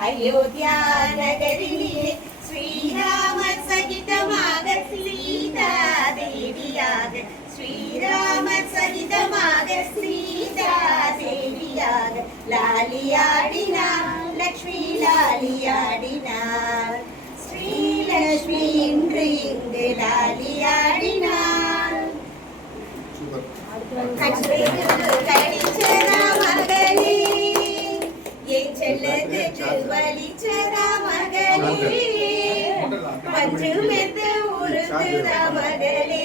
अयोध्या नगरिले श्रीराम सहितमाग सीता देवियाग श्रीराम सहितमाग सीता देवियाग लालियाडिना लक्ष्मी लालियाडिना श्रीलक्ष्मी इன்று இங்கு லாலியாடினாள் கடிச்சதா மகளே என் செல்லத்துக்கு வலிச்சதா மகளே பஞ்சு மெத்த உருக்குதா மகளே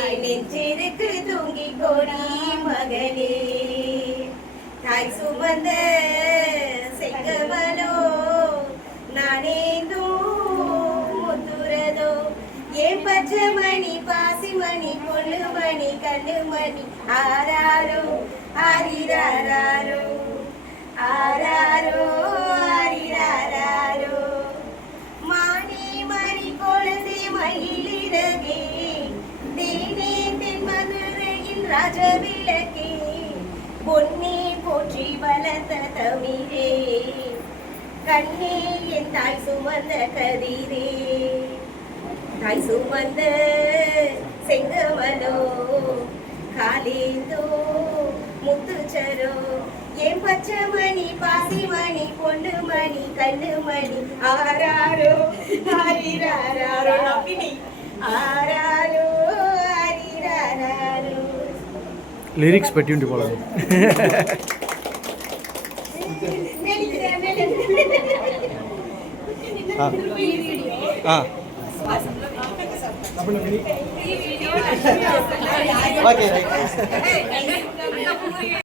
என் நெஞ்சிருக்கு தூங்கி கொடி மகளே தாய் சுமந்த செங்கமலோ நானேந்தோ முத்துரதோ ஏன் பச்சைமணி பாசிமணி பொண்ணுமணி கண்ணுமணி ஆராரோ ஆரிராரோ ஆராரோ ஆரிராரோ மானி மணி கொழுந்தி மயிலிறகே தேனே தென் மதுரையின் ராஜவிளக்கே பொன்னி போற்றி வளர்த்த தமிழே கண்ணே என் தாய் சுமந்த கதிரே தாய் சுமந்த செங்கமலோ காலேந்தோ முத்துச்சரோ என் பச்சைமணி பாசிமணி பொண்ணுமணி கண்ணுமணி ஆராரோ ஆரிராரோ ஆராரோ ஆரிராரோ லிரிக்ஸ் பற்றி உண்டு போல ஓகே ரைட்